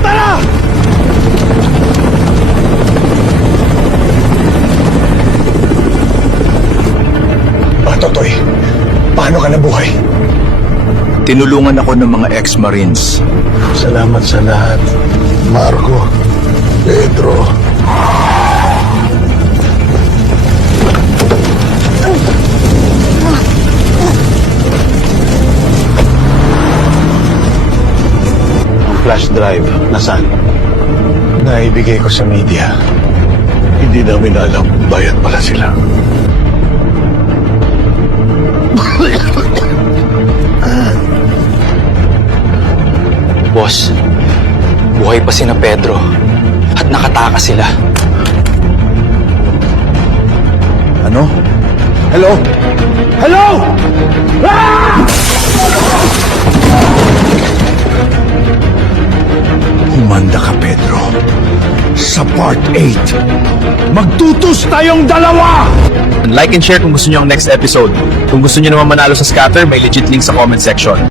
Tara! Totoy, paano ka nabuhay? Tinulungan ako ng mga ex-marines. Salamat sa lahat. Marco, Pedro. Ang flash drive, nasaan? Naibigay ko sa media. Hindi namin alam, bayad pala sila. Boss, buhay pa sina Pedro at nakatakas sila. Ano? Hello? Hello! Humanda ka, Pedro. Sa Part 8, magtutus tayong dalawa! Like and share kung gusto nyo ang next episode. Kung gusto nyo naman manalo sa scatter, may legit link sa comment section.